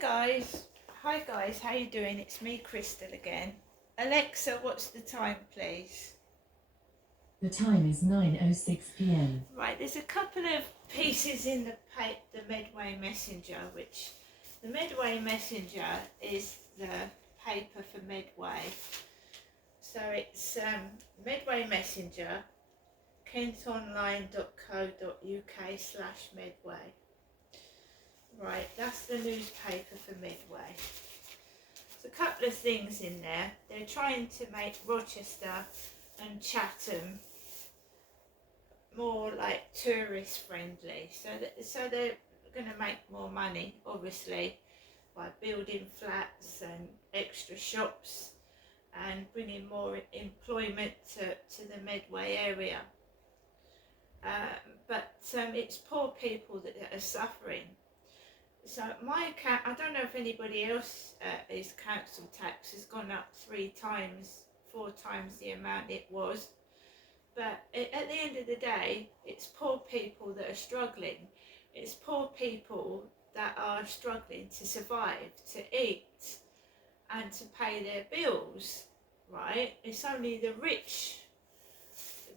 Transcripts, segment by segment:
Hi guys, how you doing? It's me, Crystal again. Alexa, what's the time, please? The time is 9:06 p.m. Right, there's a couple of pieces in the Medway Messenger, which the Medway Messenger is the paper for Medway. So it's Medway Messenger, kentonline.co.uk/Medway. Right, that's the newspaper for Medway. There's a couple of things in there. They're trying to make Rochester and Chatham more like tourist friendly, so they're going to make more money, obviously, by building flats and extra shops and bringing more employment to the Medway area. But it's poor people that are suffering. So my account, I don't know if anybody else's council tax has gone up 4 times the amount it was. But at the end of the day, it's poor people that are struggling. It's poor people that are struggling to survive, to eat, and to pay their bills, right? It's only the rich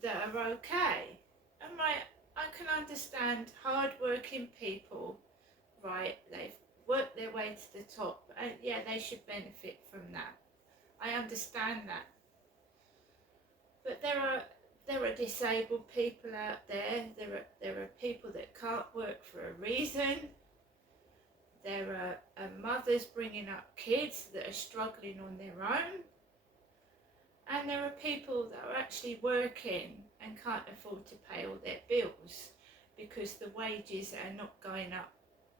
that are okay. And I can understand hard-working people, right? They've worked their way to the top, and yeah, they should benefit from that. I understand that. But there are disabled people out there. There are people that can't work for a reason. There are mothers bringing up kids that are struggling on their own. And there are people that are actually working and can't afford to pay all their bills because the wages are not going up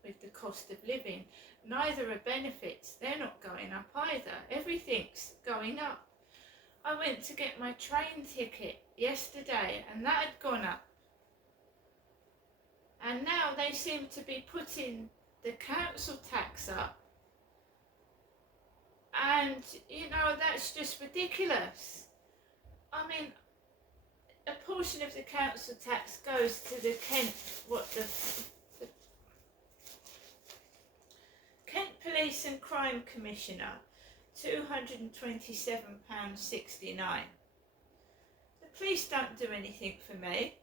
with the cost of living. Neither are benefits. They're not going up either. Everything's going up. I went to get my train ticket yesterday and that had gone up. And now they seem to be putting the council tax up. And, that's just ridiculous. I mean, a portion of the council tax goes to the Kent Police and Crime Commissioner, £227.69. The police don't do anything for me.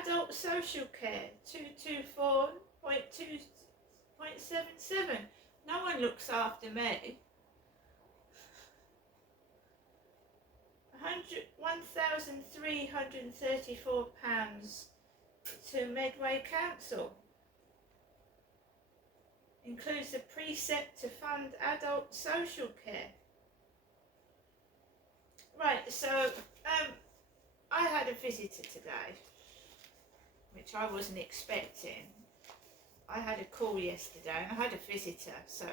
Adult social care, 224.77. No one looks after me. £1,334 to Medway Council. Includes a precept to fund adult social care. Right, so I had a visitor today, which I wasn't expecting. I had a call yesterday and I had a visitor, so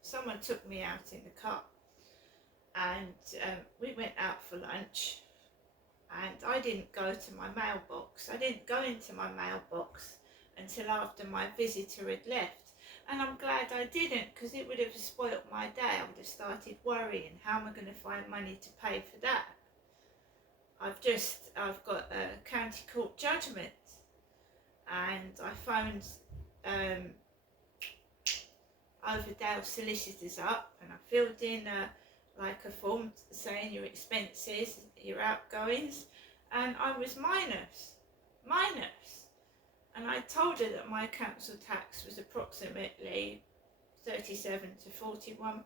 someone took me out in the car and we went out for lunch, and I didn't go to my mailbox. I didn't go into my mailbox until after my visitor had left, and I'm glad I didn't, because it would have spoilt my day. I would have started worrying, how am I going to find money to pay for that? I've got a county court judgment, and I phoned Overdale Solicitors up and I filled in a form saying your expenses, your outgoings, and I was minus. And I told her that my council tax was approximately £37 to £41.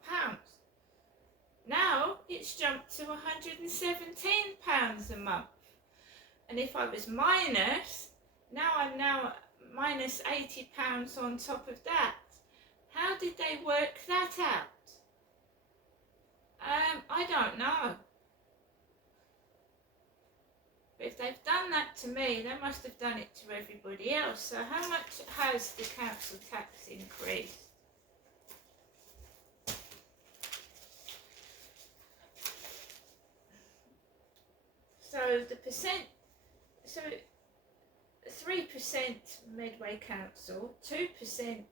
Now it's jumped to £117 a month. And if I was minus, I'm now minus £80 on top of that. How did they work that out? I don't know. But if they've done that to me, they must have done it to everybody else. So how much has the council tax increased? So the percent, 3% Medway Council, 2%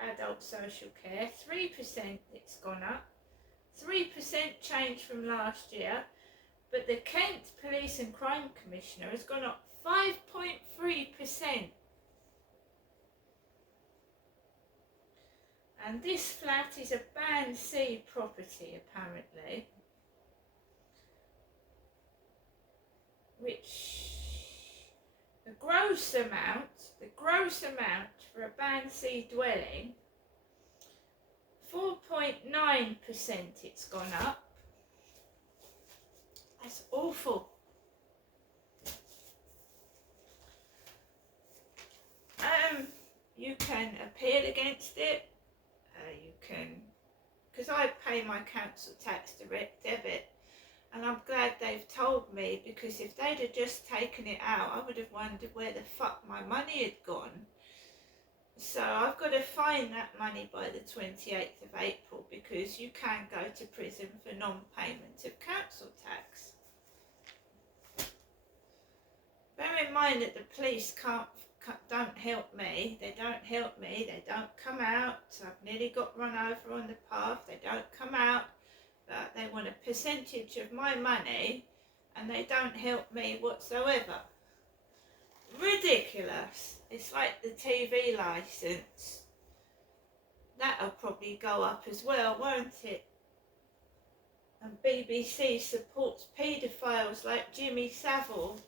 adult social care, 3% it's gone up, 3% change from last year, But the Kent Police and Crime Commissioner has gone up 5.3%. And this flat is a Band C property, apparently, which the gross amount for a Band C dwelling, 4.9% it's gone up. That's awful. You can appeal against it. You can, because I pay my council tax direct debit, and I'm glad they've told me, because if they'd have just taken it out, I would have wondered where the fuck my money had gone. So I've got to find that money by the 28th of April, because you can go to prison for non-payment of council tax. Bear in mind that the police don't help me. They don't help me. They don't come out. I've nearly got run over on the path. They don't come out. But they want a percentage of my money, and they don't help me whatsoever. Ridiculous. It's like the TV licence. That'll probably go up as well, won't it? And BBC supports paedophiles like Jimmy Savile.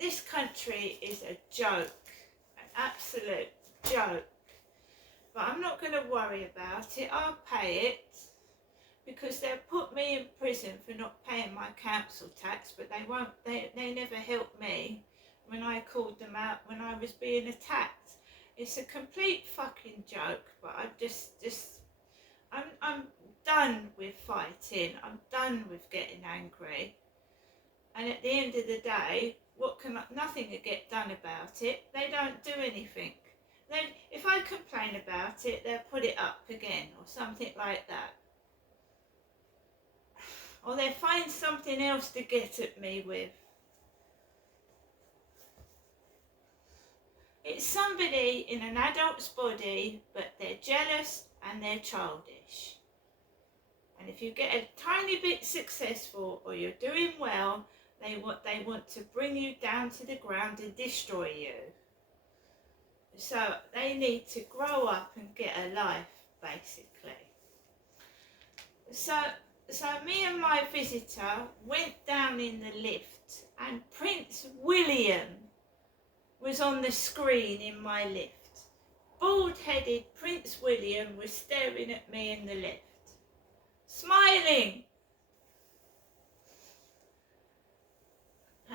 This country is a joke, an absolute joke. But I'm not going to worry about it. I'll pay it, because they'll put me in prison for not paying my council tax, but they won't. They never helped me when I called them out when I was being attacked. It's a complete fucking joke. But I'm done with fighting. I'm done with getting angry. And at the end of the day, nothing will get done about it. They don't do anything. Then, if I complain about it, they'll put it up again, or something like that. Or they'll find something else to get at me with. It's somebody in an adult's body, but they're jealous and they're childish. And if you get a tiny bit successful, or you're doing well, they want to bring you down to the ground and destroy you. So they need to grow up and get a life, basically. So me and my visitor went down in the lift, and Prince William was on the screen in my lift. Bald-headed Prince William was staring at me in the lift, smiling.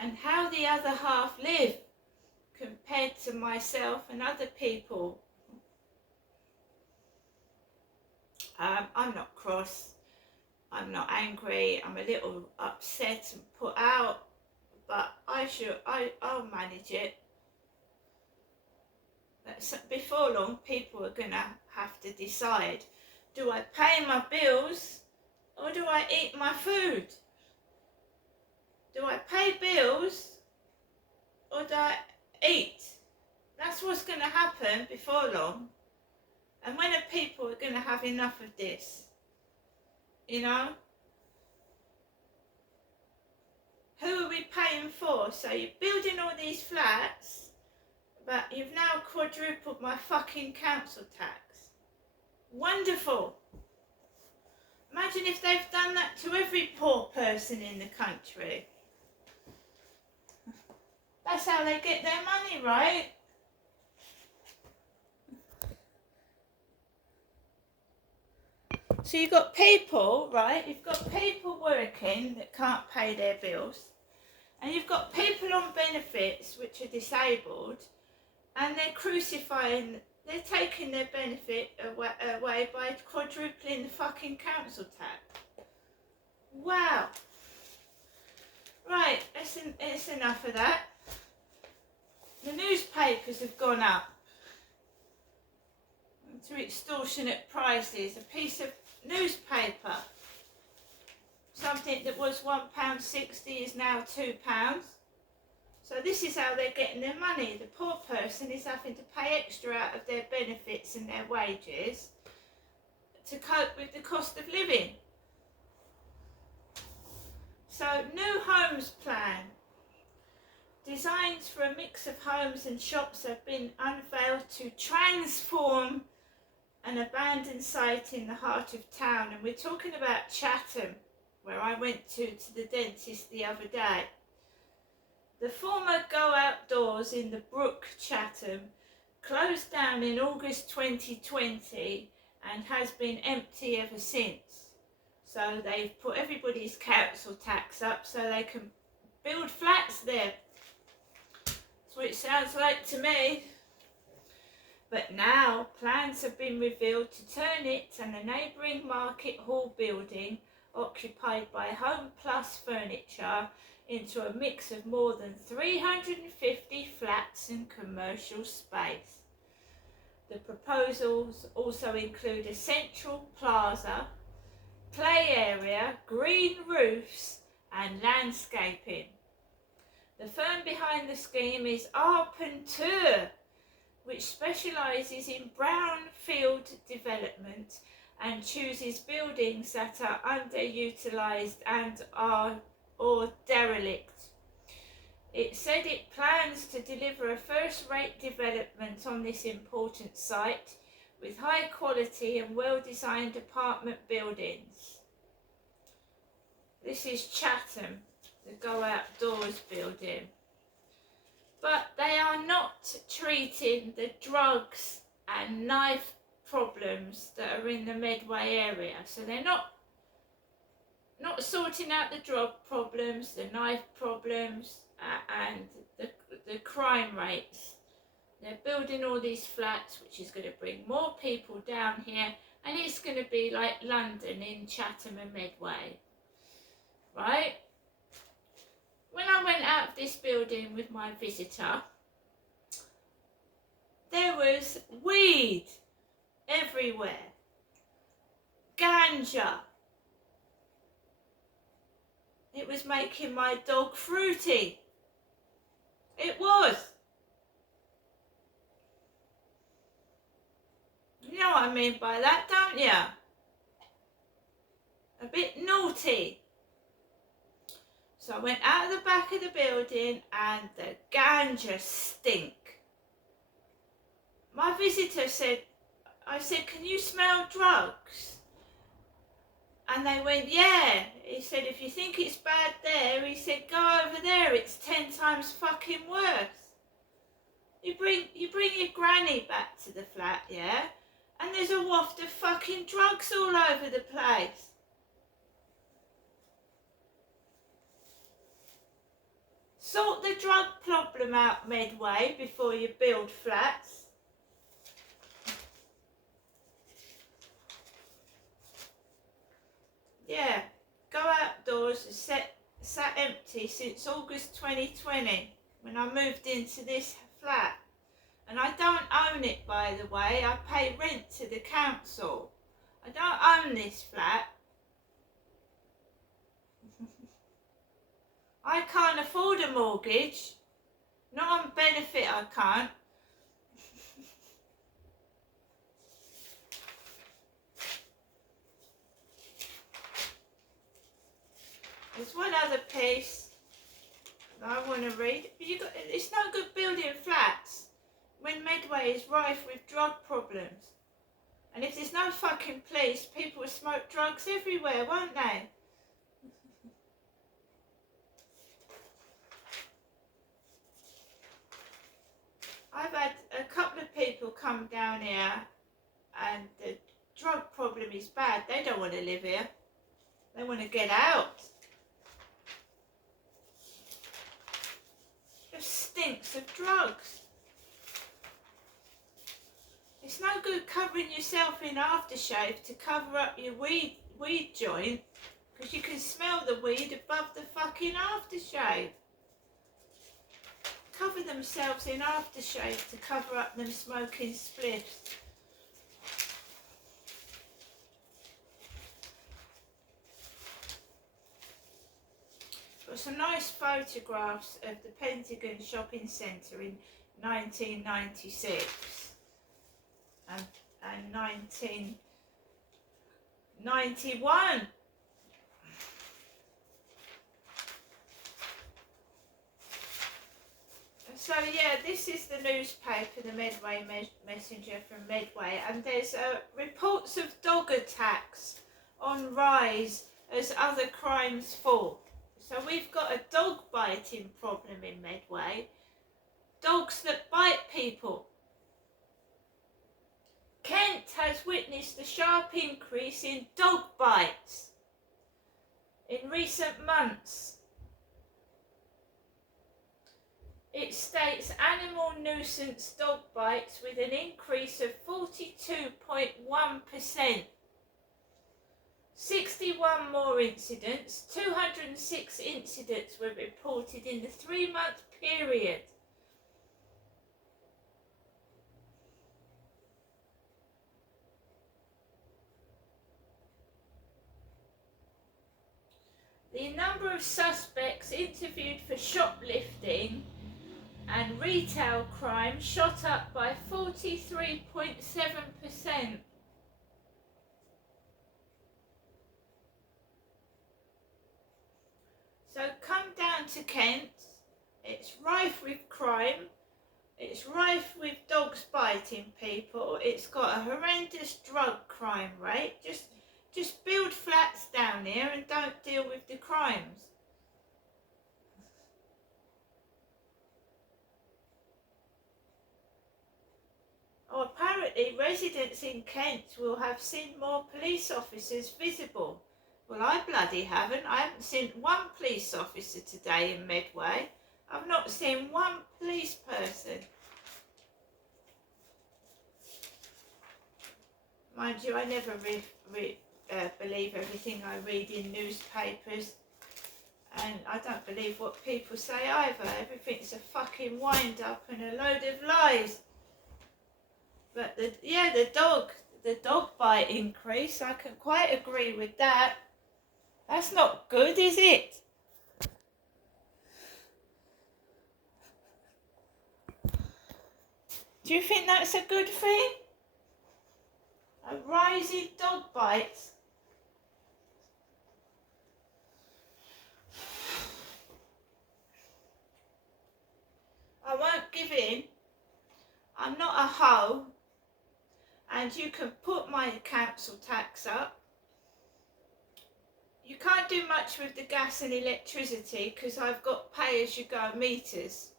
And how the other half live compared to myself and other people. I'm not cross, I'm not angry, I'm a little upset and put out, but I'll manage it. But before long, people are going to have to decide, do I pay my bills or do I eat my food? Do I pay bills or do I eat? That's what's going to happen before long. And when are people going to have enough of this? You know? Who are we paying for? So you're building all these flats, but you've now quadrupled my fucking council tax. Wonderful. Imagine if they've done that to every poor person in the country. That's how they get their money, right? So you've got people, right? You've got people working that can't pay their bills. And you've got people on benefits which are disabled. And they're they're taking their benefit away by quadrupling the fucking council tax. Wow. Right, it's enough of that. The newspapers have gone up to extortionate prices. A piece of newspaper, something that was £1.60 is now £2. So this is how they're getting their money. The poor person is having to pay extra out of their benefits and their wages to cope with the cost of living. So, new homes plan. Designs for a mix of homes and shops have been unveiled to transform an abandoned site in the heart of town. And we're talking about Chatham, where I went to the dentist the other day. The former Go Outdoors in the Brook, Chatham, closed down in August 2020 and has been empty ever since. So they've put everybody's council tax up so they can build flats there. That's what it sounds like to me. But now plans have been revealed to turn it and the neighbouring Market Hall building, occupied by Home Plus Furniture, into a mix of more than 350 flats and commercial space. The proposals also include a central plaza, play area, green roofs and landscaping. The firm behind the scheme is Arpenteur, which specialises in brownfield development and chooses buildings that are underutilised and or derelict. It said it plans to deliver a first-rate development on this important site with high quality and well-designed apartment buildings. This is Chatham, the Go Outdoors building. But they are not treating the drugs and knife problems that are in the Medway area. So they're not sorting out the drug problems, the knife problems, and the crime rates. They're building all these flats, which is going to bring more people down here, and it's going to be like London in Chatham and Medway, right? When I went out of this building with my visitor, there was weed everywhere, ganja. It was making my dog fruity. It was. You know what I mean by that, don't you? A bit naughty. So I went out of the back of the building and the ganja stink. My visitor said, I said, can you smell drugs? And they went, yeah. He said, if you think it's bad there, he said, go over there, it's 10 times fucking worse. You bring your granny back to the flat, yeah? And there's a waft of fucking drugs all over the place. Sort the drug problem out, Medway, before you build flats. Yeah, Go Outdoors has sat empty since August 2020 when I moved into this flat. And I don't own it, by the way. I pay rent to the council. I don't own this flat. I can't afford a mortgage. Not on benefit, I can't. There's one other piece that I want to read. But it's no good building flats when Medway is rife with drug problems. And if there's no fucking police, people will smoke drugs everywhere, won't they? I've had a couple of people come down here and the drug problem is bad. They don't want to live here. They want to get out. Just stinks of drugs. It's no good covering yourself in aftershave to cover up your weed joint, because you can smell the weed above the fucking aftershave. Cover themselves in aftershave to cover up them smoking spliffs. Got some nice photographs of the Pentagon Shopping Centre in 1996 and 1991. So yeah, this is the newspaper, the Medway Messenger from Medway, and there's reports of dog attacks on rise as other crimes fall. So we've got a dog biting problem in Medway. Dogs that bite people. Kent has witnessed a sharp increase in dog bites in recent months. It states animal nuisance dog bites with an increase of 42.1%. 61 more incidents, 206 incidents were reported in the 3-month period. The number of suspects interviewed for shoplifting and retail crime shot up by 43.7%. So come down to Kent, it's rife with crime, it's rife with dogs biting people, it's got a horrendous drug crime rate. Just build flats down here and don't deal with the crimes. Oh, apparently residents in Kent will have seen more police officers visible. Well, I bloody haven't. I haven't seen one police officer today in Medway. I've not seen one police person. Mind you, I never believe everything I read in newspapers. And I don't believe what people say either. Everything's a fucking wind-up and a load of lies. But the dog bite increase, I can quite agree with that. That's not good, is it? Do you think that's a good thing? A rise in dog bites? I won't give in. I'm not a hoe. And you can put my council tax up. You can't do much with the gas and electricity because I've got pay-as-you-go meters.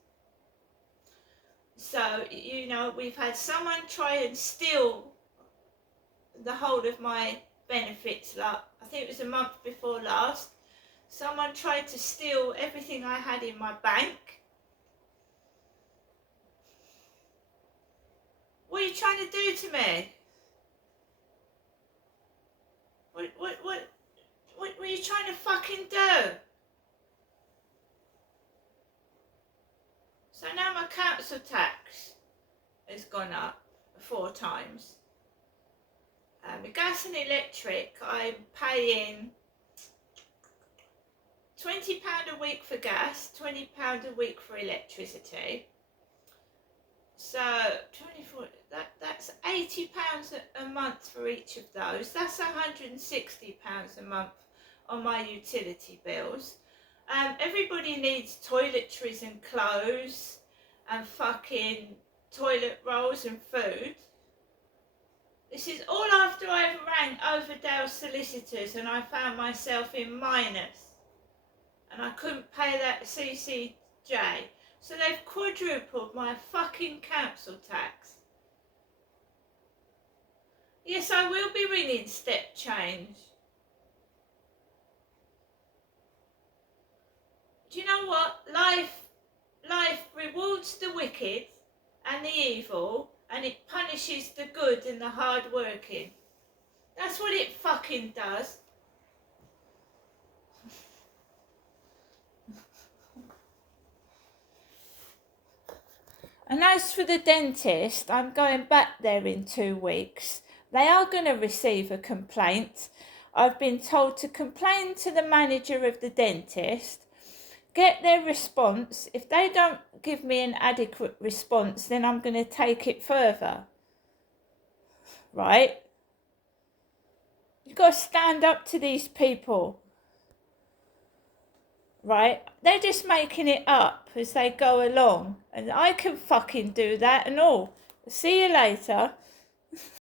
So, you know, we've had someone try and steal the whole of my benefits. I think it was a month before last. Someone tried to steal everything I had in my bank. What are you trying to do to me? What are you trying to fucking do? So now my council tax has gone up 4 times. My gas and electric, I'm paying £20 a week for gas, £20 a week for electricity. So 24, that's £80 a month for each of those. That's £160 a month on my utility bills. Everybody needs toiletries and clothes and fucking toilet rolls and food. This is all after I've rang Overdale solicitors and I found myself in minus. And I couldn't pay that CCJ. So they've quadrupled my fucking council tax. Yes, I will be ringing Step Change. Do you know what? Life rewards the wicked and the evil, and it punishes the good and the hard-working. That's what it fucking does. And as for the dentist, I'm going back there in 2 weeks. They are going to receive a complaint. I've been told to complain to the manager of the dentist, get their response. If they don't give me an adequate response, then I'm going to take it further. Right? You've got to stand up to these people. right? They're just making it up as they go along, and I can fucking do that and all. See you later.